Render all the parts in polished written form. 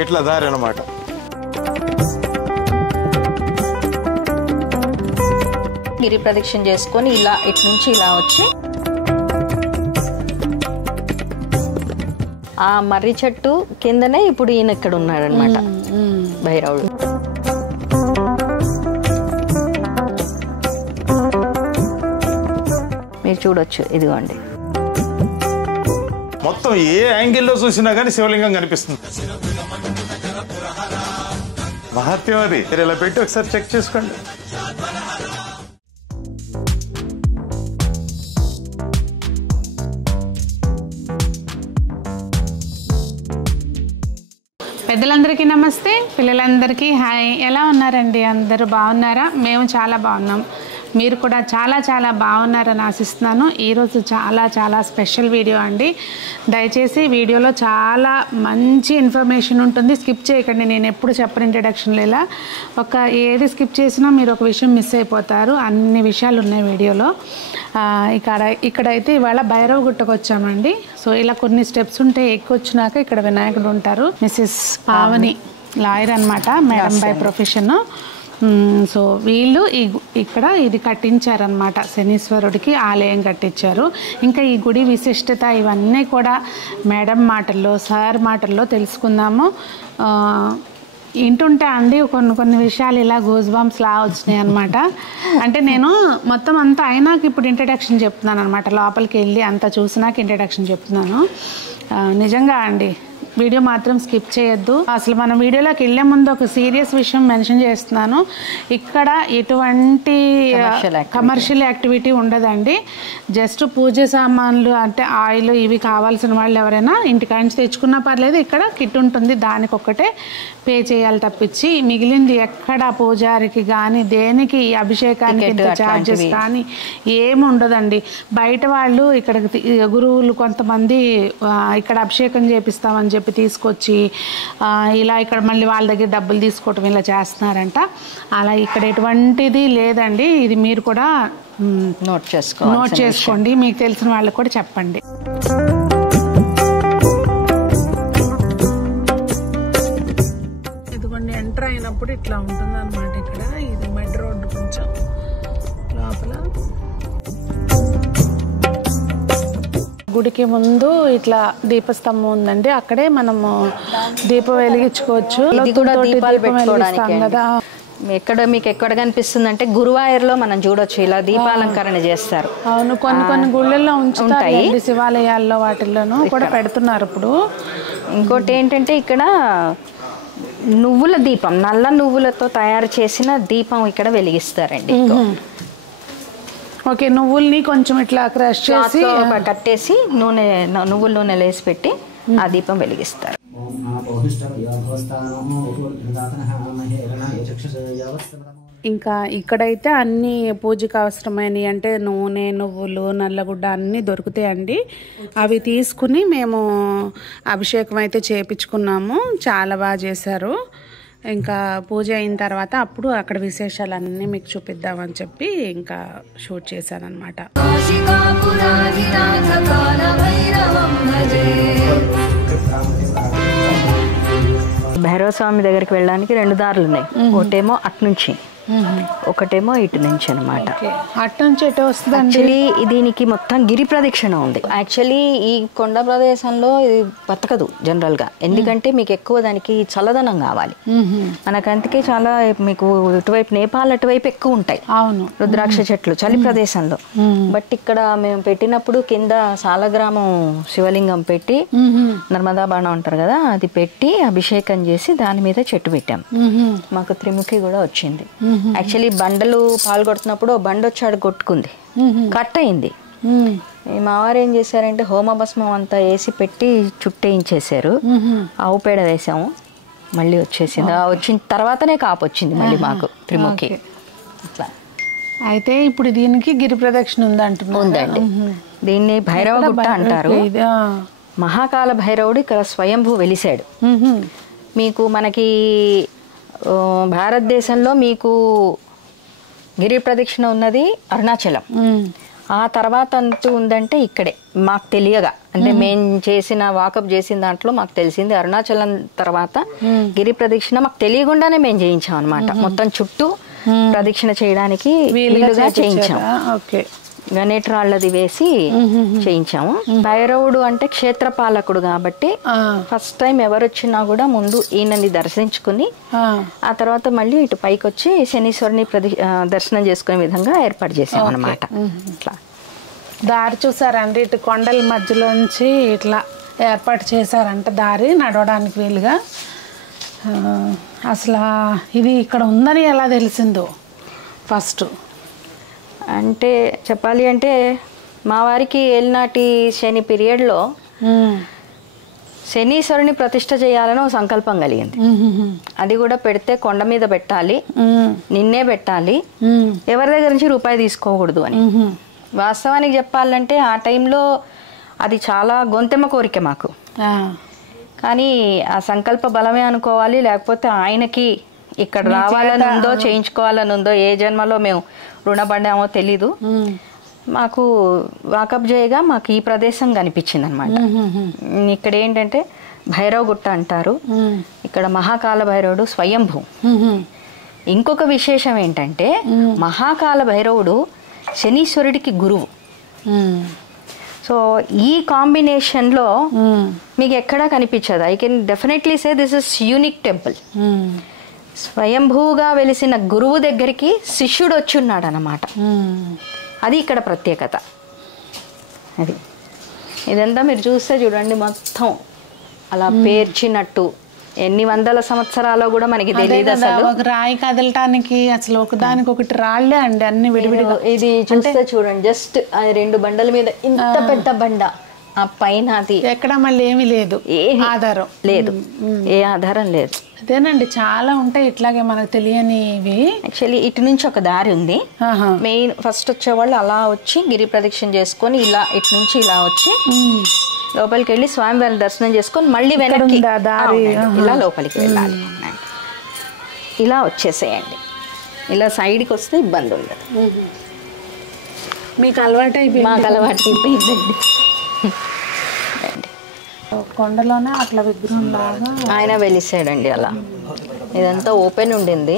ఇట్లా దారి అన్నమాట. గిరి ప్రదక్షిణ చేసుకొని ఇలా ఇటు నుంచి ఇలా వచ్చి ఆ మర్రి చెట్టు కిందనే ఇప్పుడు ఈయన ఇక్కడ ఉన్నాడు అనమాట భైరవుడు. మీరు చూడొచ్చు, ఇదిగోండి. మొత్తం ఏ యాంగిల్లో చూసినా కానీ శివలింగం కనిపిస్తుంది. మహత్యం అది. మీరు ఇలా పెట్టి ఒకసారి చెక్ చేసుకోండి. పెద్దలందరికీ నమస్తే, పిల్లలందరికీ హాయ్. ఎలా ఉన్నారండి? అందరూ బాగున్నారా? మేము చాలా బాగున్నాం. మీరు కూడా చాలా చాలా బాగున్నారని ఆశిస్తున్నాను. ఈరోజు చాలా చాలా స్పెషల్ వీడియో అండి. దయచేసి వీడియోలో చాలా మంచి ఇన్ఫర్మేషన్ ఉంటుంది, స్కిప్ చేయకండి. నేను ఎప్పుడు చెప్పను ఇంట్రడక్షన్లో, ఇలా ఏది స్కిప్ చేసినా మీరు ఒక విషయం మిస్ అయిపోతారు. అన్ని విషయాలు ఉన్నాయి వీడియోలో. ఇక్కడైతే ఇవాళ భైరవ గుట్టకు వచ్చామండి. సో ఇలా కొన్ని స్టెప్స్ ఉంటాయి, ఎక్కొచ్చినాక ఇక్కడ వినాయకుడు ఉంటారు. మిస్సెస్ పావని లాయర్ అనమాట, మేడం బై ప్రొఫెషన్. సో వీళ్ళు ఇక్కడ ఇది కట్టించారనమాట, శనీశ్వరుడికి ఆలయం కట్టించారు. ఇంకా ఈ గుడి విశిష్టత ఇవన్నీ కూడా మేడం మాటల్లో, సార్ మాటల్లో తెలుసుకుందాము. వింటుంటే అండి కొన్ని విషయాలు ఇలా గూస్ బంప్స్ లా వచ్చినాయి అనమాట. అంటే నేను మొత్తం అంతా అయినాక ఇప్పుడు ఇంట్రడక్షన్ చెప్తున్నాను అనమాట. లోపలికి వెళ్ళి అంతా చూసినాక ఇంట్రడక్షన్ చెప్తున్నాను. నిజంగా అండి వీడియో మాత్రం స్కిప్ చేయొద్దు. అసలు మనం వీడియోలోకి వెళ్ళే ముందు ఒక సీరియస్ విషయం మెన్షన్ చేస్తున్నాను. ఇక్కడ ఎటువంటి కమర్షియల్ యాక్టివిటీ ఉండదండి. జస్ట్ పూజ సామాన్లు అంటే ఆయిల్ ఇవి కావాల్సిన వాళ్ళు ఎవరైనా ఇంటికాంచి తెచ్చుకున్నా పర్లేదు, ఇక్కడ కిట్ ఉంటుంది, దానికి ఒక్కటే పే చేయాలి తప్పించి మిగిలింది ఎక్కడ పూజారికి కానీ దేనికి అభిషేకానికి ఛార్జెస్ కానీ ఏమి ఉండదండి. బయట వాళ్ళు ఇక్కడ గురువులు కొంతమంది ఇక్కడ అభిషేకం చేపిస్తామని చెప్పి తీసుకొచ్చి ఇలా ఇక్కడ మళ్ళీ వాళ్ళ దగ్గర డబ్బులు తీసుకోవటం ఇలా చేస్తున్నారంట. అలా ఇక్కడ ఎటువంటిది లేదండి. ఇది మీరు కూడా నోట్ చేసుకోండి, మీకు తెలిసిన వాళ్ళకి కూడా చెప్పండి. ఇదిగోండి, ఎంటర్ అయినప్పుడు ఇట్లా ఉంటుంది అనమాట. ఇక్కడ ఇది మెడ్ రోడ్డు, కొంచెం లోపల గుడికి ముందు ఇట్లా దీపస్తంభం ఉందండి. అక్కడే మనము దీపం వెలిగించుకోవచ్చు. కదా మీకు ఎక్కడ కనిపిస్తుంది అంటే గురువాయూర్లో మనం చూడొచ్చు, ఇలా దీపాలంకరణ చేస్తారు. అవును, కొన్ని గుళ్ళల్లో ఉంచుతాయి, శివాలయాల్లో వాటిల్లోనూ కూడా పెడుతున్నారు ఇప్పుడు. ఇంకోటి ఏంటంటే ఇక్కడ నువ్వుల దీపం, నల్ల నువ్వులతో తయారు చేసిన దీపం ఇక్కడ వెలిగిస్తారండి. ఓకే, నువ్వుల్ని కొంచెం ఇట్లా క్రష్ చేసి కట్టేసి నువ్వుల నూనె వేసి పెట్టి ఆ దీపం వెలిగిస్తారు. ఇంకా ఇక్కడైతే అన్ని పూజకు అవసరమైనవి అంటే నూనె, నువ్వులు, నల్లగుడ్డ అన్నీ దొరుకుతాయండి. అవి తీసుకుని మేము అభిషేకం అయితే చేయించుకున్నాము. చాలా బాగా చేశారు. ఇంకా పూజ అయిన తర్వాత అప్పుడు అక్కడ విశేషాలన్నీ మీకు చూపిద్దామని చెప్పి ఇంకా షూట్ చేశాను అనమాట. భైరవ స్వామి దగ్గరికి వెళ్ళడానికి 2 దారులు ఉన్నాయి. ఒకటేమో అట్నుంచి, ఒకటేమో ఇటు నుంచి అనమాట. అటు నుంచి ఎటు వస్తుంది? యాక్చువల్లీ దీనికి మొత్తం గిరి ప్రదక్షిణ ఉంది. యాక్చువల్లీ ఈ కొండ ప్రదేశంలో ఇది బతకదు జనరల్ గా, ఎందుకంటే మీకు ఎక్కువ దానికి చల్లదనం కావాలి. మనకు అందుకే చాలా మీకు ఇటువైపు నేపాల్ అటువైపు ఎక్కువ ఉంటాయి. అవును, రుద్రాక్ష చెట్లు చలి ప్రదేశంలో. బట్ ఇక్కడ మేము పెట్టినప్పుడు కింద సాలగ్రామం శివలింగం పెట్టి, నర్మదా బాణం అంటారు కదా, అది పెట్టి అభిషేకం చేసి దాని మీద చెట్టు పెట్టాం. మాకు త్రిముఖి కూడా వచ్చింది. యాక్చువల్లీ బండలు పాల్గొడుతున్నప్పుడు బండ వచ్చాడు కొట్టుకుంది, కట్ అయింది. మావారు ఏం చేశారంటే హోమభస్మం అంతా వేసి పెట్టి చుట్టేయించేశారు. ఆవు పేడ వేసాము, మళ్ళీ వచ్చేసింది. వచ్చిన తర్వాతనే కాపు వచ్చింది మళ్ళీ మాకు త్రిముఖి. అట్లా అయితే ఇప్పుడు దీనికి గిరి ప్రదక్షిణ ఉందండి. దీన్ని భైరవ గుట్ట అంటారు. మహాకాల భైరవుడు ఇక్కడ స్వయంభూ వెలిశాడు. మీకు మనకి భారతదేశంలో మీకు గిరి ప్రదక్షిణ ఉన్నది అరుణాచలం. ఆ తర్వాత అంటూ ఉందంటే ఇక్కడే మాకు తెలియగా, అంటే మేము చేసిన వాకప్ చేసిన దాంట్లో మాకు తెలిసింది అరుణాచలం తర్వాత గిరి ప్రదక్షిణ మాకు తెలియకుండానే మేము చేయించాం అనమాట. మొత్తం చుట్టూ ప్రదక్షిణ చేయడానికి వీలుగా చేయించాం. గణేట్రాళ్ళది వేసి చేయించాము. భైరవుడు అంటే క్షేత్రపాలకుడు కాబట్టి ఫస్ట్ టైం ఎవరు వచ్చినా కూడా ముందు ఈయనని దర్శించుకుని ఆ తర్వాత మళ్ళీ ఇటు పైకి వచ్చి శనీశ్వరుని దర్శనం చేసుకునే విధంగా ఏర్పాటు చేసాం అనమాట. ఇట్లా దారి చూసారండి, ఇటు కొండల మధ్యలోంచి ఇట్లా ఏర్పాటు చేశారంట దారి నడవడానికి వీలుగా. అసలు ఇది ఇక్కడ ఉందని ఎలా తెలిసిందో ఫస్ట్ అంటే చెప్పాలి అంటే మా వారికి ఏలినాటి శని పీరియడ్లో శనీశ్వరుని ప్రతిష్ఠ చేయాలని ఒక సంకల్పం కలిగింది. అది కూడా పెడితే కొండ మీద పెట్టాలి, నిన్నే పెట్టాలి, ఎవరి దగ్గర నుంచి రూపాయి తీసుకోకూడదు అని. వాస్తవానికి చెప్పాలంటే ఆ టైంలో అది చాలా గొంతెమ్మ కోరిక మాకు. కానీ ఆ సంకల్ప బలమే అనుకోవాలి, లేకపోతే ఆయనకి ఇక్కడ రావాలని ఉందో చేయించుకోవాలని ఉందో ఏ జన్మలో మేము రుణపడ్డామో తెలీదు. మాకు వాకప్ చేయగా మాకు ఈ ప్రదేశం కనిపించింది అనమాట. ఇక్కడ ఏంటంటే భైరవ గుట్ట అంటారు, ఇక్కడ మహాకాల భైరవుడు స్వయంభూ. ఇంకొక విశేషం ఏంటంటే మహాకాల భైరవుడు శనీశ్వరుడికి గురువు. సో ఈ కాంబినేషన్లో మీకు ఎక్కడా కనిపించదు. I can definitely say this is unique temple. స్వయంభూగా వెలిసిన గురువు దగ్గరికి శిష్యుడు వచ్చి ఉన్నాడు అన్నమాట. అది ఇక్కడ ప్రత్యేకత. అది ఇదంతా మీరు చూస్తే చూడండి, మొత్తం అలా పేర్చినట్టు ఎన్ని వందల సంవత్సరాలు కూడా మనకి తెలియదు అసలు. ఒక రాయి కదలటానికి అసలు ఒకదానికి ఒకటి రాళ్లే అండి, అన్ని విడివిడిగా. ఇది చూస్తే చూడండి, జస్ట్ 2 బండల మీద ఇంత పెద్ద బండ, ఆ పైన అది ఎక్కడ మళ్ళీ ఏమీ లేదు, ఆధారం లేదు, ఏ ఆధారం లేదు. అదేనండి, చాలా ఉంటాయి ఇట్లాగే మనకు తెలియనివి. యాక్చువల్లీ ఇటు నుంచి ఒక దారి ఉంది. మెయిన్ ఫస్ట్ వచ్చేవాళ్ళు అలా వచ్చి గిరి ప్రదక్షిణ చేసుకొని ఇలా ఇటు నుంచి ఇలా వచ్చి లోపలికి వెళ్ళి స్వామివారిని దర్శనం చేసుకొని మళ్ళీ వెనక్కి ఇలా లోపలికి వెళ్ళాలి. ఇలా వచ్చేసేయండి, ఇలా సైడ్కి వస్తే ఇబ్బంది ఉండదు. మీకు అలవాటు అయిపోయింది? మాకు అలవాటు అయిపోయిందండి. కొండలోనే అట్లా విగ్రహం లాగా ఆయన వెలిసాడండి. అలా ఇదంతా ఓపెన్ ఉండింది,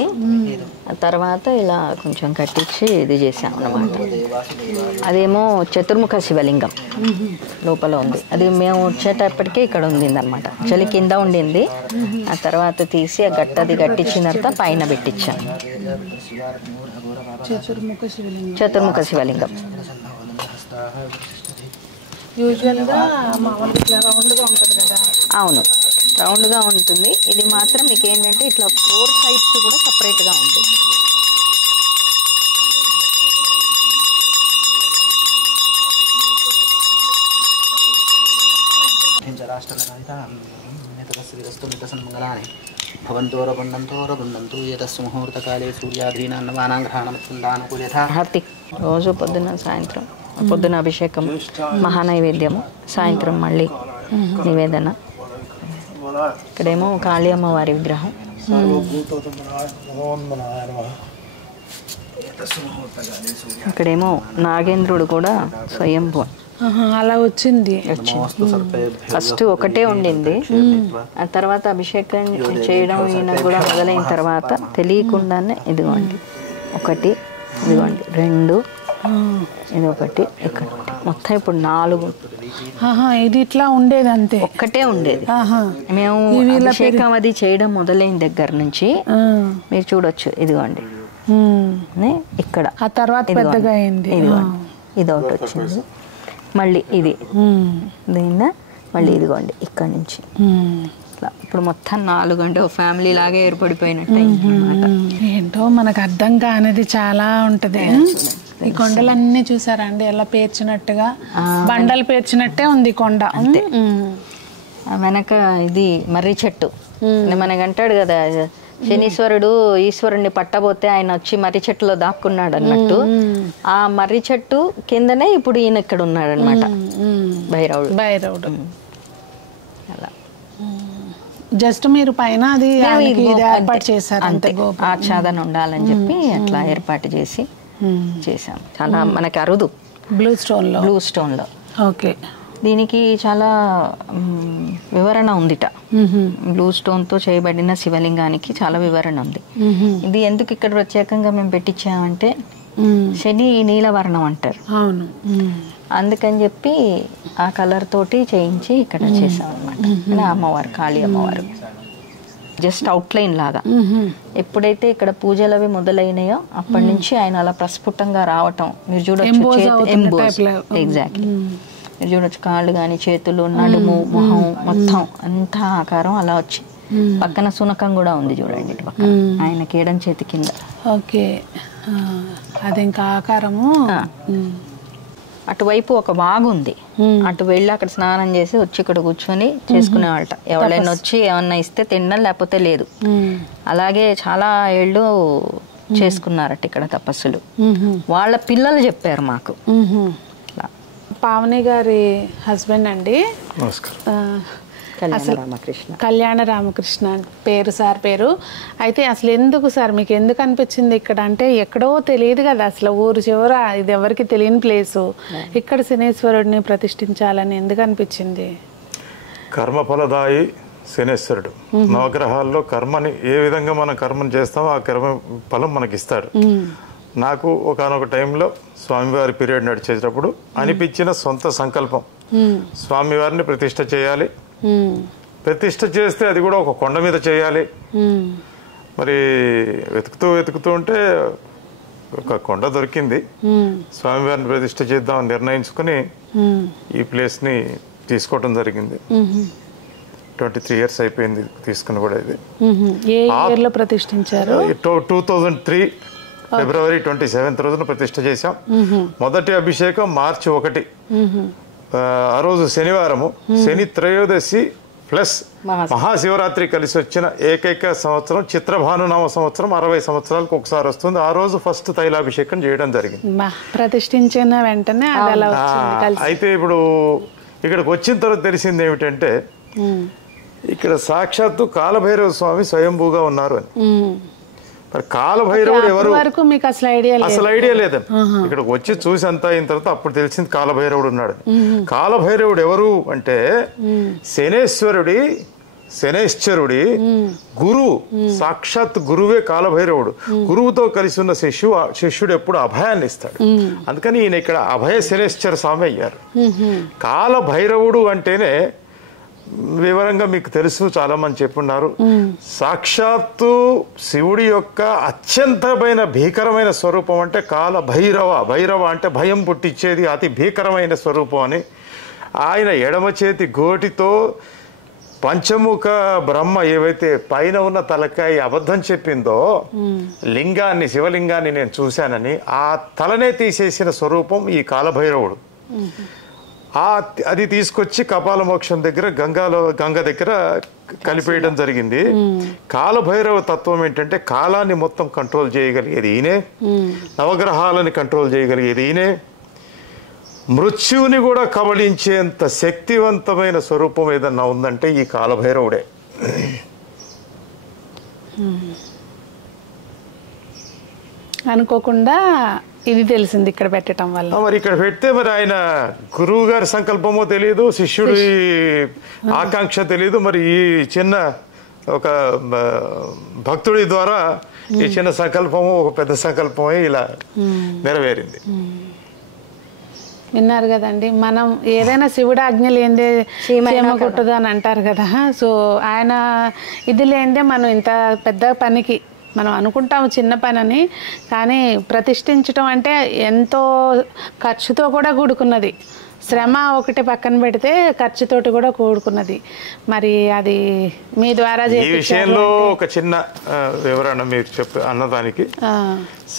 ఆ తర్వాత ఇలా కొంచెం కట్టించి ఇది చేసాం అన్నమాట. అదేమో చతుర్ముఖ శివలింగం లోపల ఉంది. అది మేము వచ్చేటప్పటికే ఇక్కడ ఉండింది అనమాట. చలి కింద ఉండింది, ఆ తర్వాత తీసి ఆ గట్టది కట్టించిన తర్వాత పైన పెట్టించాం. చతుర్ముఖ శివలింగం యూజువల్గా మామూలుగా ఇట్లా రౌండ్గా ఉంటుంది కదా. అవును, రౌండ్గా ఉంటుంది. ఇది మాత్రం మీకు ఏంటంటే ఇట్లా 4 సైడ్స్ కూడా సపరేట్గా ఉంది. హార్దిక్ రోజు పొద్దున్న సాయంత్రం, పొద్దున అభిషేకం, మహానైవేద్యము, సాయంత్రం మళ్ళీ నివేదన. ఇక్కడేమో కాళీ అమ్మవారి విగ్రహం, ఇక్కడేమో నాగేంద్రుడు కూడా స్వయంభూ అలా వచ్చింది. ఫస్ట్ ఒకటే ఉండింది, ఆ తర్వాత అభిషేకం చేయడం ఈయన కూడా మొదలైన తర్వాత తెలియకుండానే ఇదిగోండి ఒకటి, ఇదిగోండి 2, ఇది ఒకటి, ఇక్కడ మొత్తం ఇప్పుడు 4. ఇది ఇట్లా ఉండేది అంతే, ఒక్కటే ఉండేది. మేము అభిషేకం అది చేయడం మొదలైన దగ్గర నుంచి మీరు చూడొచ్చు, ఇదిగోండి ఇక్కడ. ఆ తర్వాత పెద్దగా అయింది, ఇదిగోండి ఇది ఒకటి వచ్చింది, మళ్ళీ ఇది దీన్ని, మళ్ళీ ఇదిగోండి ఇక్కడ నుంచి ఇట్లా. ఇప్పుడు మొత్తం 4 అంటే ఒక ఫ్యామిలీ లాగా ఏర్పడిపోయినట్టు అన్నమాట. ఏంటో మనకు అర్థం కానిది చాలా ఉంటది. ఈ కొండలన్నీ చూసారండి ఎలా పేర్చినట్టుగా, బండలు పేర్చినట్టే ఉంది కొండ. అంతే. వెనక ఇది మర్రి చెట్టు, మనకంటాడు కదా శనీశ్వరుడు ఈశ్వరుణ్ణి పట్టబోతే ఆయన వచ్చి మర్రి చెట్టులో దాక్కున్నాడు అన్నట్టు, ఆ మర్రి చెట్టు కిందనే ఇప్పుడు ఈయన ఇక్కడ ఉన్నాడు అనమాట, భైరవుడు. అలా జస్ట్ మీరు పైన అది ఏర్పాటు చేశారు అంతే, ఆచ్ఛాదన ఉండాలని చెప్పి అట్లా ఏర్పాటు చేసి చేసాం. చాలా మనకి అరుదు బ్లూ స్టోన్లో. ఓకే. దీనికి చాలా వివరణ ఉందిట. బ్లూ స్టోన్తో చేయబడిన శివలింగానికి చాలా వివరణ ఉంది. ఇది ఎందుకు ఇక్కడ ప్రత్యేకంగా మేము పెట్టించామంటే శని నీలవర్ణం అంటారు. అవును. అందుకని చెప్పి ఆ కలర్ తోటి చేయించి ఇక్కడ చేసాం అనమాట. అమ్మవారు కాళీ అమ్మవారు జస్ట్ అవుట్లైన్ లాగా. ఎప్పుడైతే ఇక్కడ పూజలు అవి మొదలైనాయో అప్పటి నుంచి ఆయన అలా ప్రస్ఫుటంగా రావటం మీరు చూడొచ్చు. ఎగ్జాక్ట్లీ మీరు చూడొచ్చు, కాళ్ళు కానీ చేతులు, నడుము, మొహం మొత్తం అంతా ఆకారం అలా వచ్చి పక్కన సునకం కూడా ఉంది చూడండి పక్కన ఆయన కేడం చేతి కింద. ఓకే. అది ఇంకా ఆకారము. అటువైపు ఒక వాగు ఉంది, అటు వెళ్ళి అక్కడ స్నానం చేసి వచ్చి ఇక్కడ కూర్చొని చేసుకునేవాళ్ళ. ఎవరైనా వచ్చి ఏమన్నా ఇస్తే తినడం, లేకపోతే లేదు. అలాగే చాలా ఏళ్ళు చేసుకున్నారట ఇక్కడ తపస్సులు. వాళ్ళ పిల్లలు చెప్పారు మాకు. పావని గారి హస్బెండ్ అండి. కళ్యాణ రామకృష్ణ పేరు సార్ పేరు. అయితే అసలు ఎందుకు సార్ మీకు ఎందుకు అనిపించింది ఇక్కడ అంటే ఎక్కడో తెలియదు కదా అసలు ఊరు చివర, ఇది ఎవరికి తెలియని ప్లేసు, ఇక్కడ శనేశ్వరుడిని ప్రతిష్ఠించాలని ఎందుకు అనిపించింది? కర్మఫలదాయి శనేశ్వరుడు నవగ్రహాల్లో కర్మని ఏ విధంగా మనం కర్మను చేస్తామో ఆ కర్మ ఫలం మనకి ఇస్తాడు. నాకు ఒకనొక టైంలో స్వామివారి పీరియడ్ నడిచేటప్పుడు అనిపించిన సొంత సంకల్పం, స్వామివారిని ప్రతిష్ఠ చేయాలి. ప్రతిష్ఠ చేస్తే అది కూడా ఒక కొండ మీద చేయాలి. మరి వెతుకుతూ ఉంటే ఒక కొండ దొరికింది. స్వామివారిని ప్రతిష్ఠ చేద్దామని నిర్ణయించుకుని ఈ ప్లేస్ ని తీసుకోవడం జరిగింది. 23 years అయిపోయింది తీసుకుని కూడా. ఇది ఏ ఇయర్ లో ప్రతిష్ఠించారు? 2003 February 27th రోజున ప్రతిష్ఠ చేశాం. మొదటి అభిషేకం March 1. ఆ రోజు శనివారము, శని త్రయోదశి ప్లస్ మహాశివరాత్రి కలిసి వచ్చిన ఏకైక సంవత్సరం. చిత్రభానునామ సంవత్సరం 60 సంవత్సరాలకు ఒకసారి వస్తుంది. ఆ రోజు ఫస్ట్ తైలాభిషేకం చేయడం జరిగింది. ప్రతిష్ఠించిన వెంటనే అయితే ఇప్పుడు ఇక్కడికి వచ్చిన తర్వాత తెలిసింది ఏమిటంటే ఇక్కడ సాక్షాత్తు కాలభైరవ స్వామి స్వయంభూగా ఉన్నారు అని. కాలభైరవుడు ఎవరు అసలు ఐడియా లేదని ఇక్కడికి వచ్చి చూసి అంతా అయిన తర్వాత అప్పుడు తెలిసింది కాలభైరవుడు ఉన్నాడు. కాలభైరవుడు ఎవరు అంటే శనేశ్వరుడి గురువు, సాక్షాత్ గురువే కాలభైరవుడు. గురువుతో కలిసి ఉన్న శిష్యుడు ఎప్పుడు అభయాన్ని ఇస్తాడు. అందుకని ఈయన ఇక్కడ అభయ శనేశ్వర స్వామి అయ్యారు. కాలభైరవుడు అంటేనే వివరంగా మీకు తెలుసు, చాలా మంది చెప్పున్నారు. సాక్షాత్తు శివుడి యొక్క అత్యంతమైన భీకరమైన స్వరూపం అంటే కాల భైరవ. భైరవ అంటే భయం పుట్టించేది అతి భీకరమైన స్వరూపం అని. ఆయన ఎడమ చేతి గోటితో పంచముఖ బ్రహ్మ ఏవైతే పైన ఉన్న తలకాయ అబద్ధం చెప్పిందో లింగాన్ని, శివలింగాన్ని నేను చూశానని ఆ తలనే తీసేసిన స్వరూపం ఈ కాలభైరవుడు. అది తీసుకొచ్చి కపాల మోక్షం దగ్గర గంగ దగ్గర కలిపేయడం జరిగింది. కాలభైరవ తత్వం ఏంటంటే కాలాన్ని మొత్తం కంట్రోల్ చేయగలిగేది ఈయనే, నవగ్రహాలని కంట్రోల్ చేయగలిగేది ఈయనే, మృత్యువుని కూడా కబళించేంత శక్తివంతమైన స్వరూపం ఏదన్నా ఉందంటే ఈ కాలభైరవుడే. అనుకోకుండా ఇది తెలిసింది ఇక్కడ పెట్టడం వల్ల. మరి ఇక్కడ పెడితే మరి ఆయన గురువు గారి సంకల్పమో తెలియదు, శిష్యుడి ఆకాంక్ష తెలియదు. మరి ఈ చిన్న ఒక భక్తుడి ద్వారా ఈ చిన్న సంకల్పము ఒక పెద్ద సంకల్పమే ఇలా నెరవేరింది. విన్నారు కదండి, మనం ఏదైనా శివుడు ఆజ్ఞ లేనిదే చీమ కొట్టదు అని అంటారు కదా. సో ఆయన ఇది లేనిదే మనం ఇంత పెద్ద పనికి మనం అనుకుంటాము చిన్న పని అని, కానీ ప్రతిష్ఠించడం అంటే ఎంతో ఖర్చుతో కూడా కూడుకున్నది. శ్రమ ఒకటి పక్కన పెడితే ఖర్చుతోటి కూడా కూడుకున్నది. మరి అది మీ ద్వారా ఈ విషయంలో ఒక చిన్న వివరణ మీరు అన్నదానికి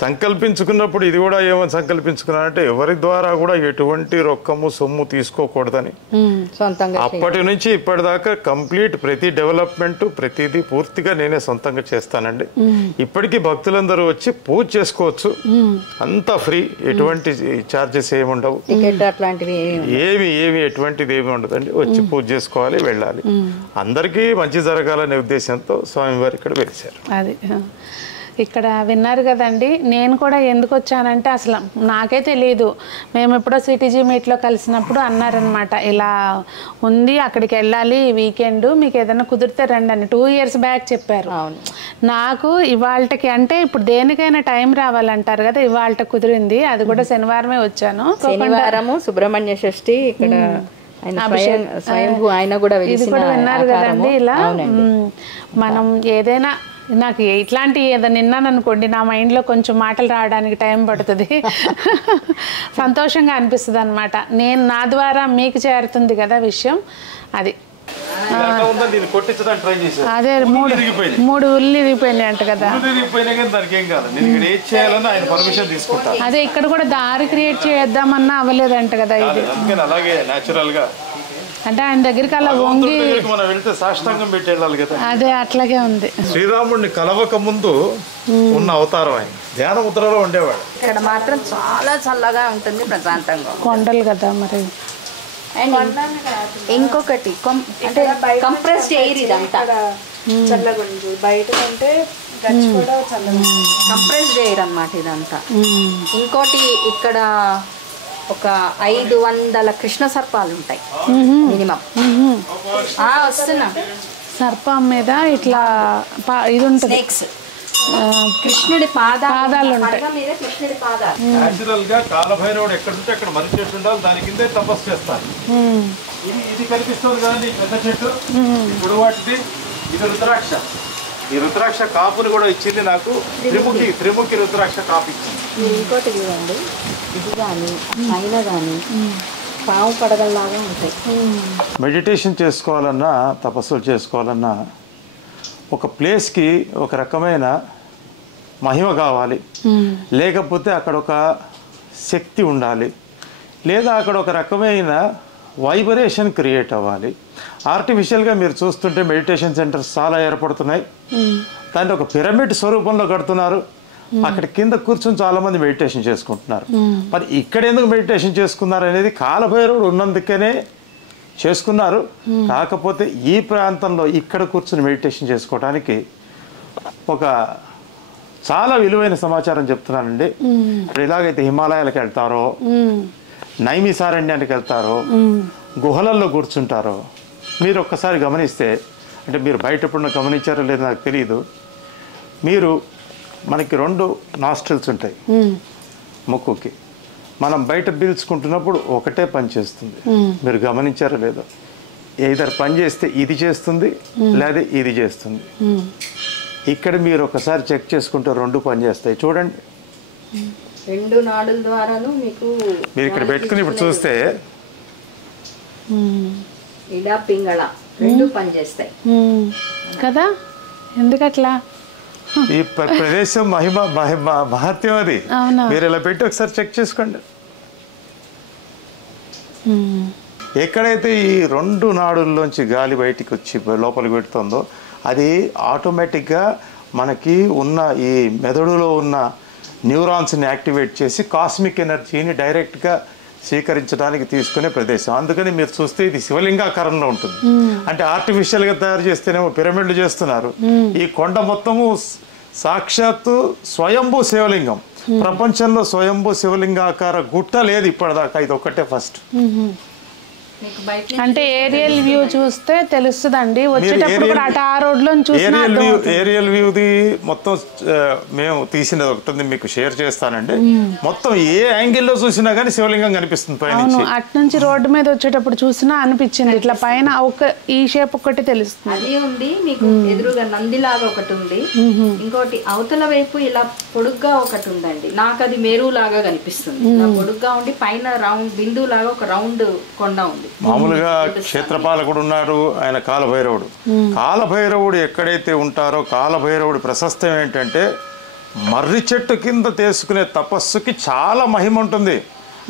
సంకల్పించుకున్నప్పుడు ఇది కూడా ఏమని సంకల్పించుకున్నానంటే ఎవరి ద్వారా కూడా ఎటువంటి రొక్కము సొమ్ము తీసుకోకూడదని. అప్పటి నుంచి ఇప్పటిదాకా కంప్లీట్ ప్రతి డెవలప్మెంట్ ప్రతిదీ పూర్తిగా నేనే సొంతంగా చేస్తానండి. ఇప్పటికీ భక్తులందరూ వచ్చి పూజ చేసుకోవచ్చు, అంతా ఫ్రీ, ఎటువంటి చార్జెస్ ఏమి ఉండవు, ఏమి ఎటువంటిది ఏమి ఉండదండి. వచ్చి పూజ చేసుకోవాలి, వెళ్ళాలి. అందరికీ మంచి జరగాలనే ఉద్దేశంతో స్వామివారు ఇక్కడ వెలిశారు. అది ఇక్కడ విన్నారు కదండి. నేను కూడా ఎందుకు వచ్చానంటే అసలు నాకే తెలియదు. మేము ఎప్పుడో సిటీజీ మీట్లో కలిసినప్పుడు అన్నారనమాట, ఇలా ఉంది అక్కడికి వెళ్ళాలి వీకెండ్, మీకు ఏదైనా కుదిరితే రండి అని 2 years బ్యాక్ చెప్పారు. నాకు ఇవాళకి అంటే ఇప్పుడు దేనికైనా టైం రావాలంటారు కదా, ఇవాళ కుదిరింది. అది కూడా శనివారమే వచ్చాను. శనివారము సుబ్రహ్మణ్య షష్ఠి ఇక్కడ స్వయంభూ ఆయన కూడా ఇది కూడా విన్నారు కదండి. ఇలా మనం ఏదైనా నాకు ఇట్లాంటి ఏదైనా విన్నాను అనుకోండి, నా మైండ్లో కొంచెం మాటలు రావడానికి టైం పడుతుంది. సంతోషంగా అనిపిస్తుంది అనమాట. నేను నా ద్వారా మీకు చేరుతుంది కదా విషయం అది. అదే 3 ఉల్లి ఇరిగిపోయినాయి అంట కదా. అదే ఇక్కడ కూడా దారి క్రియేట్ చేద్దామన్నా అవ్వలేదంట కదా ఇది. అంటే ఆయన దగ్గరికి అలా వంగి సాష్టాంగం పెట్టి వెళ్ళాలి కదా. అదే అట్లాగే ఉంది. శ్రీరాముడిని కలవక ముందు ఉన్న అవతారం ఆయన ధ్యాన ముద్రలో ఉండేవాడు. ఇక్కడ మాత్రం చాలా చల్లగా ఉంటుంది, ప్రశాంతంగా. కొండలు కదా మరి. ఇంకొకటి అంటే కంప్రెస్ ఎయిర్ ఇదంతా చల్లగా ఉంది. బయట కంటే గచ్చి కూడా చల్లగా కంప్రెస్డ్ ఎయిర్ అన్నమాట ఇదంతా. ఇంకోటి ఇక్కడ ఒక 500 కృష్ణ సర్పాలు ఉంటాయి మినిమం. వస్తున్నా. సర్పం మీద ఇట్లా ఇది ఉంటుంది, కృష్ణుడి పాదాలు ఉంటాయి. కృష్ణుడి పాదాలు. నేచురల్ గా కాలభైరవుడు ఎక్కడుంటే అక్కడ మర్రి చెట్టు ఉండాలి, దాని కిందే తపస్సు చేస్తారు. ఇది కనిపిస్తుంది కదండి పెద్ద చెట్టు, ఇప్పుడు వాటిది ఇది రుద్రాక్ష. ఈ రుద్రాక్ష కాపుని కూడా ఇచ్చింది నాకు, త్రిముఖి రుద్రాక్ష కాపు ఇచ్చింది. ఇంకోటి చూడండి, ఇది కానీ అయినా కానీ పాము పడగల్లాగా ఉంటాయి. మెడిటేషన్ చేసుకోవాలన్నా తపస్సులు చేసుకోవాలన్నా ఒక ప్లేస్కి ఒక రకమైన మహిమ కావాలి, లేకపోతే అక్కడ ఒక శక్తి ఉండాలి, లేదా అక్కడ ఒక రకమైన వైబ్రేషన్ క్రియేట్ అవ్వాలి. ఆర్టిఫిషియల్గా మీరు చూస్తుంటే మెడిటేషన్ సెంటర్స్ చాలా ఏర్పడుతున్నాయి. దాన్ని ఒక పిరమిడ్ స్వరూపంలో కడుతున్నారు. అక్కడ కింద కూర్చొని చాలా మంది మెడిటేషన్ చేసుకుంటున్నారు. మరి ఇక్కడ ఎందుకు మెడిటేషన్ చేసుకున్నారు అనేది కాలభైరవుడు ఉన్నందుకనే చేసుకున్నారు. కాకపోతే ఈ ప్రాంతంలో ఇక్కడ కూర్చొని మెడిటేషన్ చేసుకోవడానికి ఒక చాలా విలువైన సమాచారం చెప్తున్నానండి. ఎలాగైతే హిమాలయాలకు వెళ్తారో, నైమిసారణ్యానికి వెళ్తారో, గుహలల్లో కూర్చుంటారో, మీరు ఒక్కసారి గమనిస్తే, అంటే మీరు బయట ఎప్పుడన్నా గమనించారో లేదో నాకు తెలియదు, మీరు మనకి 2 నాస్ట్రిల్స్ ఉంటాయి ముక్కుకి. మనం బయట పీల్చుకుంటున్నప్పుడు ఒకటే పని చేస్తుంది, మీరు గమనించారో లేదో. ఏదైనా పని చేస్తే ఇది చేస్తుంది, లేదా ఇది చేస్తుంది. ఇక్కడ మీరు ఒకసారి చెక్ చేసుకుంటే 2 పని చేస్తాయి. చూడండి, 2 నాడుల ద్వారాను మీకు మీరు ఇక్కడ పెట్టుకుని ఇప్పుడు చూస్తే ఇలా పింగళ 2 పని చేస్తాయి కదా. ఎందుకట్లా? ఈ ప్రదేశం మహత్యం అది. మీరు ఇలా పెట్టి ఒకసారి చెక్ చేసుకోండి. ఎక్కడైతే ఈ 2 నాడుల్లోంచి గాలి బయటికి వచ్చి లోపలికి పెడుతుందో అది ఆటోమేటిక్గా మనకి ఉన్న ఈ మెదడులో ఉన్న న్యూరాన్స్ని యాక్టివేట్ చేసి కాస్మిక్ ఎనర్జీని డైరెక్ట్గా స్వీకరించడానికి తీసుకునే ప్రదేశం. అందుకని మీరు చూస్తే ఇది శివలింగాకారంలో ఉంటుంది. అంటే ఆర్టిఫిషియల్గా తయారు చేస్తేనేమో పిరమిడ్లు చేస్తున్నారు. ఈ కొండ మొత్తము సాక్షాత్తు స్వయంభూ శివలింగం. ప్రపంచంలో స్వయంభూ శివలింగాకార గుట్ట లేదు ఇప్పటిదాకా, ఇది ఒక్కటే ఫస్ట్. అంటే ఏరియల్ వ్యూ చూస్తే తెలుస్తుందండి. వచ్చేటప్పుడు కూడా అటు ఆ రోడ్ లో ఏరియల్ వ్యూది మొత్తం మేము తీసినది ఒకటి మీకు షేర్ చేస్తానండి. మొత్తం ఏ యాంగిల్లో చూసినా కానీ శివలింగం కనిపిస్తుంది పైన. అటు నుంచి రోడ్డు మీద వచ్చేటప్పుడు చూసినా అనిపించింది ఇట్లా పైన ఒక ఈ షేప్ ఒకటి తెలుస్తుంది. అది ఉంది మీకు ఎదురుగా నందిలాగా ఒకటి ఉంది. ఇంకోటి అవతల వైపు ఇలా పొడుగ్గా ఒకటి ఉందండి. నాకు అది మేరు లాగా కనిపిస్తుంది. పొడుగ్గా ఉండి పైన రౌండ్ బిందువు లాగా ఒక రౌండ్ కొండ ఉంది. మామూలుగా క్షేత్రపాలకుడు ఉన్నాడు, ఆయన కాలభైరవుడు. కాలభైరవుడు ఎక్కడైతే ఉంటారో కాలభైరవుడి ప్రశస్తం ఏంటంటే మర్రి చెట్టు కింద తీసుకునే తపస్సుకి చాలా మహిమ ఉంటుంది.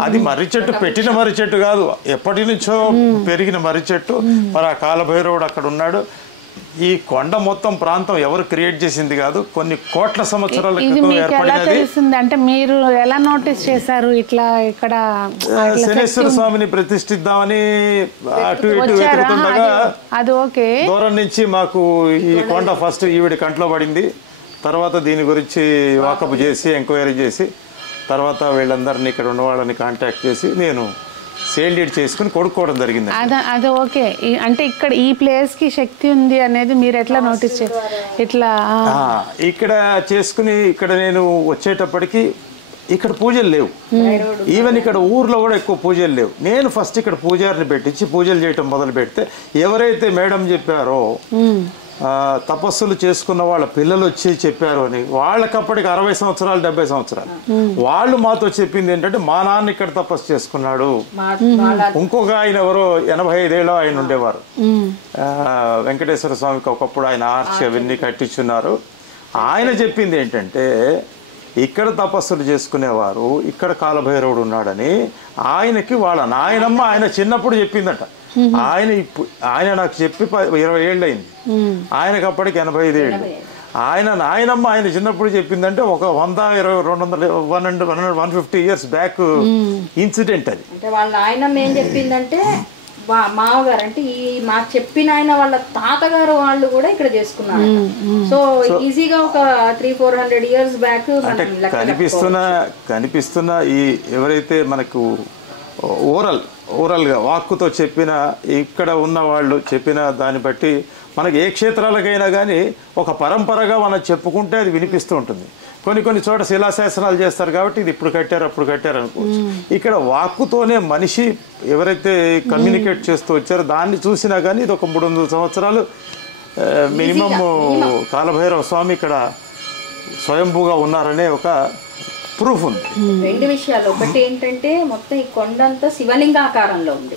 అది మర్రి చెట్టు పెట్టిన మర్రి చెట్టు కాదు, ఎప్పటి నుంచో పెరిగిన మర్రి చెట్టు. మరి ఆ కాలభైరవుడు అక్కడ ఉన్నాడు. ఈ కొండ మొత్తం ప్రాంతం ఎవరు క్రియేట్ చేసింది కాదు, కొన్ని కోట్ల సంవత్సరాల క్రితం ఏర్పడినది. అంటే మీరు ఎలా నోటీస్ చేశారు ఇట్లా ఇక్కడ శనేశ్వర స్వామిని ప్రతిష్ఠిద్దామని అటు ఇటు వెతుకుతుండగా అది ఓకే దూరం నుంచి మాకు ఈ కొండ ఫస్ట్ ఈవిడ కంట్లో పడింది. తర్వాత దీని గురించి వాకప్ చేసి ఎంక్వైరీ చేసి తర్వాత వీళ్ళందరినీ ఇక్కడ ఉన్న వాళ్ళని కాంటాక్ట్ చేసి నేను సేల్ డీడ్ చేసుకుని కొనుక్కోవడం జరిగింది. అది ఓకే. అంటే ఇక్కడ ఈ ప్లేస్కి శక్తి ఉంది అనేది మీరు ఎట్లా నోటీస్ ఇట్లా ఇక్కడ చేసుకుని ఇక్కడ నేను వచ్చేటప్పటికి ఇక్కడ పూజలు లేవు. ఈవెన్ ఇక్కడ ఊర్లో కూడా ఎక్కువ పూజలు లేవు. నేను ఫస్ట్ ఇక్కడ పూజారిని పెట్టించి పూజలు చేయటం మొదలు పెడితే ఎవరైతే మేడం చెప్పారో తపస్సులు చేసుకున్న వాళ్ళ పిల్లలు వచ్చి చెప్పారు అని, వాళ్ళకప్పటికి 60 సంవత్సరాలు 70 సంవత్సరాలు వాళ్ళు మాతో చెప్పింది ఏంటంటే మా నాన్న ఇక్కడ తపస్సు చేసుకున్నాడు. ఇంకొక ఆయన ఎవరో 85 ఏళ్ళు ఆయన ఉండేవారు, వెంకటేశ్వర స్వామికి ఒకప్పుడు ఆయన ఆర్చి అవన్నీ కట్టించున్నారు. ఆయన చెప్పింది ఏంటంటే ఇక్కడ తపస్సులు చేసుకునేవారు, ఇక్కడ కాలభైరవుడు ఉన్నాడని ఆయనకి వాళ్ళ నాయనమ్మ ఆయన చిన్నప్పుడు చెప్పిందట. ఆయన నాకు చెప్పి 20 ఏళ్ళు అయింది, ఆయనకు అప్పటికి 85 ఏళ్ళు. ఆయన నాయనమ్మ ఆయన చిన్నప్పుడు చెప్పిందంటే ఒక 100, 200, 150 ఇయర్స్ బ్యాక్ ఇన్సిడెంట్ అది. అంటే వాళ్ళ నాయనమ్మ ఏం చెప్పిందంటే మామగారు అంటే ఈ మాకు చెప్పిన ఆయన వాళ్ళ తాతగారు వాళ్ళు కూడా ఇక్కడ చేసుకున్నారు. సో ఈజీగా ఒక 300-400 ఇయర్స్ బ్యాక్ కనిపిస్తున్న ఈ ఎవరైతే మనకు ఓరల్గా వాక్కుతో చెప్పిన ఇక్కడ ఉన్న వాళ్ళు చెప్పిన దాన్ని బట్టి మనకి ఏ క్షేత్రాలకైనా కానీ ఒక పరంపరగా మనం చెప్పుకుంటే అది వినిపిస్తూ ఉంటుంది. కొన్ని చోట శిలాశాసనాలు చేస్తారు కాబట్టి ఇది ఇప్పుడు కట్టారు అప్పుడు కట్టారు అనుకోవచ్చు. ఇక్కడ వాక్కుతోనే మనిషి ఎవరైతే కమ్యూనికేట్ చేస్తూ వచ్చారో దాన్ని చూసినా కానీ ఇది ఒక 300 సంవత్సరాలు మినిమం కాలభైరవ స్వామి ఇక్కడ స్వయంభూగా ఉన్నారనే ఒక ప్రూఫ్ ఉంది. 2 విషయాలు. ఒకటి ఏంటంటే మొత్తం ఈ కొండంతా శివలింగాకారంలో ఉంది.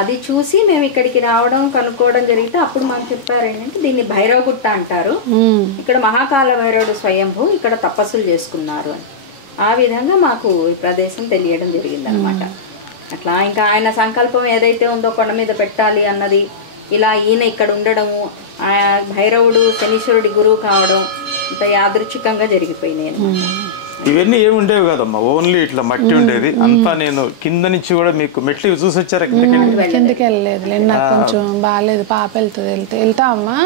అది చూసి మేము ఇక్కడికి రావడం కనుక్కోవడం జరిగితే అప్పుడు మాకు చెప్పారు ఏంటంటే దీన్ని భైరవగుట్ట అంటారు, ఇక్కడ మహాకాల భైరవుడు స్వయంభూ ఇక్కడ తపస్సులు చేసుకున్నారు అని. ఆ విధంగా మాకు ఈ ప్రదేశం తెలియడం జరిగింది అనమాట. అట్లా ఇంకా ఆయన సంకల్పం ఏదైతే ఉందో కొండ మీద పెట్టాలి అన్నది, ఇలా ఈయన ఇక్కడ ఉండడము, ఆ భైరవుడు శనీశ్వరుడి గురువు కావడం ఇంత యాదృచ్ఛికంగా జరిగిపోయినాయి అనమాట. ఇవన్నీ ఏమి ఉండేవి కదమ్మా, ఓన్లీ ఇట్లా మట్టి ఉండేది అంతా. నేను కింద నుంచి కూడా మీకు మెట్లు చూసి వచ్చారా? కిందకి వెళ్ళలేదు, నాకు కొంచెం బాగాలేదు, పాప వెళ్తామా.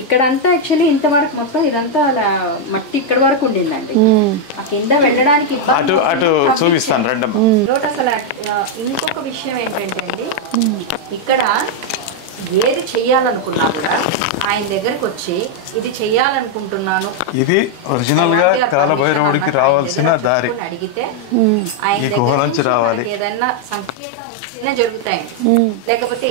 ఇక్కడంతా యాక్చువల్లీ ఇంతవరకు మొత్తం ఇదంతా మట్టి ఇక్కడ వరకు ఉండిందండి. ఆ కింద వెళ్ళడానికి అటు చూపిస్తాను రండమ్మా. అసలు ఇంకొక విషయం ఏంటంటే అండి, ఇక్కడ ఏది చెయ్యాలనుకున్నా కూడా ఆయన దగ్గరకు వచ్చి ఇది చెయ్యాలనుకుంటున్నాను, ఇది ఒరిజినల్ గా కాలభైరవుడికి రావాల్సిన దారి, అడిగితే ఈ గుహ నుంచి రావాలి. ఏదైనా సంకేతం జరుగుతాయండి. లేకపోతే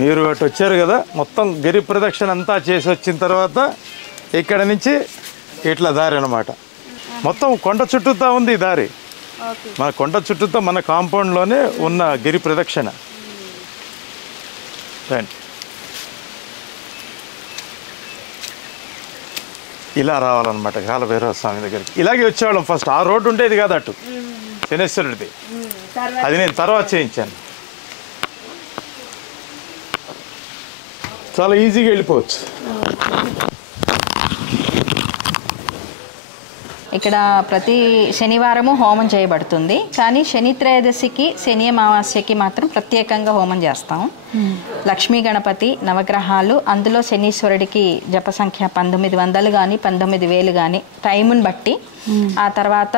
మీరు అటు వచ్చారు కదా, మొత్తం గిరి ప్రదక్షిణ అంతా చేసి వచ్చిన తర్వాత ఇక్కడ నుంచి ఇట్లా దారి అన్నమాట. మొత్తం కొండ చుట్టూతా ఉంది ఈ దారి. మన కొండ చుట్టూతో మన కాంపౌండ్లోనే ఉన్న గిరి ప్రదక్షిణ. ఇలా రావాలన్నమాట కాలభైరవ స్వామి దగ్గరికి. ఇలాగే వచ్చేవాళ్ళం ఫస్ట్. ఆ రోడ్డు ఉండేది కాదు అటు శనేశ్వరుడిది, అది నేను తర్వాత చేయించాను. చాలా ఈజీగా వెళ్ళిపోవచ్చు. ఇక్కడ ప్రతి శనివారము హోమం చేయబడుతుంది, కానీ శని త్రయోదశికి శని అమావాస్యకి మాత్రం ప్రత్యేకంగా హోమం చేస్తాం. లక్ష్మీ గణపతి నవగ్రహాలు, అందులో శనీశ్వరుడికి జప సంఖ్య 1900 కానీ 19,000 కానీ టైముని బట్టి. ఆ తర్వాత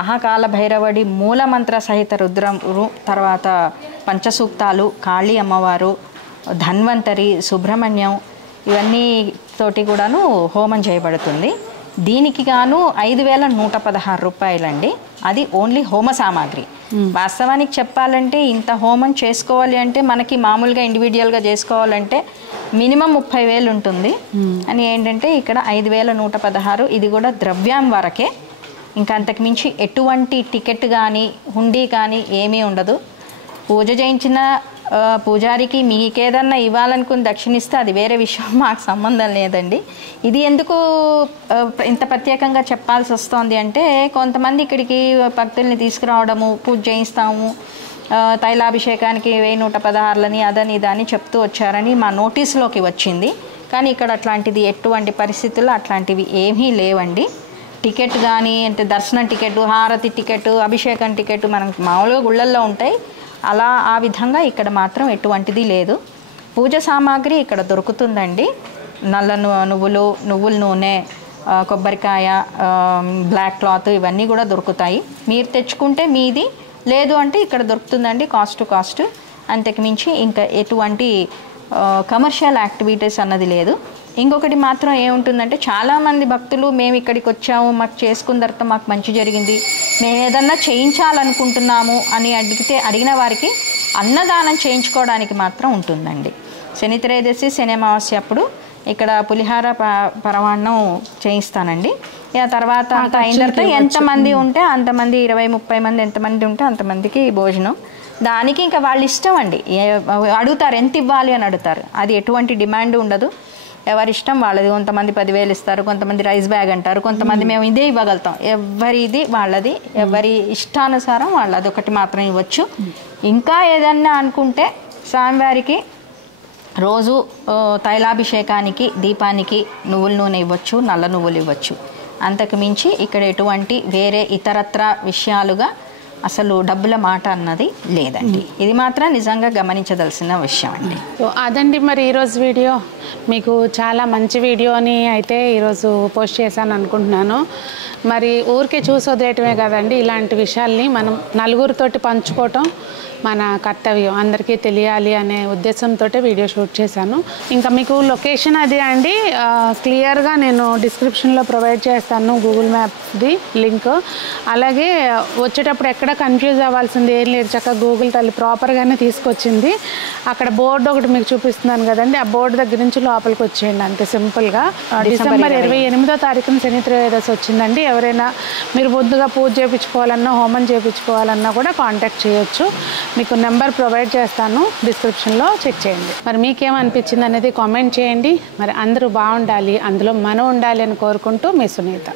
మహాకాల భైరవుడి మూలమంత్ర సహిత రుద్రం, తర్వాత పంచసూక్తాలు, కాళీ అమ్మవారు, ధన్వంతరి, సుబ్రహ్మణ్యం ఇవన్నీ తోటి కూడాను హోమం చేయబడుతుంది. దీనికి గాను 5,116 రూపాయలండి. అది ఓన్లీ హోమ సామాగ్రి. వాస్తవానికి చెప్పాలంటే ఇంత హోమం చేసుకోవాలి అంటే మనకి మామూలుగా ఇండివిజువల్గా చేసుకోవాలంటే మినిమం 30,000 ఉంటుంది. అని ఏంటంటే ఇక్కడ 5,116. ఇది కూడా ద్రవ్యం వరకే, ఇంకా అంతకుమించి ఎటువంటి టికెట్ కానీ హుండీ కానీ ఏమీ ఉండదు. పూజ చేయించిన పూజారికి మీకేదన్నా ఇవ్వాలనుకుని దక్షిణిస్తే అది వేరే విషయం, మాకు సంబంధం లేదండి. ఇది ఎందుకు ఇంత ప్రత్యేకంగా చెప్పాల్సి వస్తుంది అంటే కొంతమంది ఇక్కడికి భక్తుల్ని తీసుకురావడము, పూజ చేయిస్తాము, తైలాభిషేకానికి 1,116 అదని ఇదని చెప్తూ వచ్చారని మా నోటీసులోకి వచ్చింది. కానీ ఇక్కడ అట్లాంటిది ఎటువంటి పరిస్థితుల్లో అట్లాంటివి ఏమీ లేవండి. టికెట్ కానీ అంటే దర్శనం టికెట్, హారతి టికెట్, అభిషేకం టికెట్ మనం మామూలుగా గుళ్ళల్లో ఉంటాయి, అలా ఆ విధంగా ఇక్కడ మాత్రం ఎటువంటిది లేదు. పూజ సామాగ్రి ఇక్కడ దొరుకుతుందండి. నల్ల నువ్వుల నూనె, కొబ్బరికాయ, బ్లాక్ క్లాత్ ఇవన్నీ కూడా దొరుకుతాయి. మీరు తెచ్చుకుంటే మీది, లేదు అంటే ఇక్కడ దొరుకుతుందండి కాస్ట్. అంతకు మించి ఇంకా ఎటువంటి కమర్షియల్ యాక్టివిటీస్ అన్నది లేదు. ఇంకొకటి మాత్రం ఏముంటుందంటే చాలామంది భక్తులు మేము ఇక్కడికి వచ్చాము, మాకు చేసుకున్న తర్వాత మాకు మంచి జరిగింది, మేము ఏదన్నా చేయించాలనుకుంటున్నాము అని అడిగిన వారికి అన్నదానం చేయించుకోవడానికి మాత్రం ఉంటుందండి. శని త్రయోదశి, శని అమావాస్య అప్పుడు ఇక్కడ పులిహార పరమాన్నం చేయిస్తానండి. ఆ తర్వాత అంత అయిన తర్వాత ఎంతమంది ఉంటే అంతమంది, 20-30 మంది ఎంతమంది ఉంటే అంతమందికి భోజనం. దానికి ఇంకా వాళ్ళ ఇష్టం అండి, అడుగుతారు ఎంత ఇవ్వాలి అని అడుగుతారు. అది ఎటువంటి డిమాండ్ ఉండదు, ఎవరిష్టం వాళ్ళది. కొంతమంది 10,000 ఇస్తారు, కొంతమంది రైస్ బ్యాగ్ అంటారు, కొంతమంది మేము ఇదే ఇవ్వగలుగుతాం. ఎవరిది వాళ్ళది, ఎవరి ఇష్టానుసారం వాళ్ళది ఒకటి మాత్రం ఇవ్వచ్చు. ఇంకా ఏదన్నా అనుకుంటే స్వామివారికి రోజు తైలాభిషేకానికి, దీపానికి నువ్వుల నూనె ఇవ్వచ్చు, నల్ల నువ్వులు ఇవ్వచ్చు. అంతకు మించి ఇక్కడ ఎటువంటి వేరే ఇతరత్ర విషయాలుగా అసలు డబ్బుల మాట అన్నది లేదండి. ఇది మాత్రం నిజంగా గమనించదలసిన విషయం అండి. సో అదండి మరి ఈరోజు వీడియో. మీకు చాలా మంచి వీడియో అని అయితే ఈరోజు పోస్ట్ చేశాను అనుకుంటున్నాను. మరి ఊరికే చూసి వదిలేయటమే కదండి, ఇలాంటి విషయాల్ని మనం నలుగురితోటి పంచుకోవటం మన కర్తవ్యం, అందరికీ తెలియాలి అనే ఉద్దేశంతో వీడియో షూట్ చేశాను. ఇంకా మీకు లొకేషన్ అది అండి క్లియర్గా నేను డిస్క్రిప్షన్లో ప్రొవైడ్ చేస్తాను, గూగుల్ మ్యాప్ది లింక్. అలాగే వచ్చేటప్పుడు ఎక్కడ కన్ఫ్యూజ్ అవ్వాల్సింది ఏం లేదు, చక్కగా గూగుల్ తల్లి ప్రాపర్గానే తీసుకొచ్చింది. అక్కడ బోర్డు ఒకటి మీకు చూపిస్తున్నాను కదండి, ఆ బోర్డు దగ్గర నుంచి లోపలికి వచ్చేయండి అంతే సింపుల్గా. డిసెంబర్ 28వ తారీఖున శని త్రయోదశి వచ్చిందండి. ఎవరైనా మీరు ముందుగా పూజ చేయించుకోవాలన్నా, హోమం చేయించుకోవాలన్నా కూడా కాంటాక్ట్ చేయొచ్చు. మీకు నెంబర్ ప్రొవైడ్ చేస్తాను, డిస్క్రిప్షన్లో చెక్ చేయండి. మరి మీకేమనిపించింది అనేది కామెంట్ చేయండి. మరి అందరూ బాగుండాలి, అందులో మనం ఉండాలి అని కోరుకుంటూ మీ సునీత.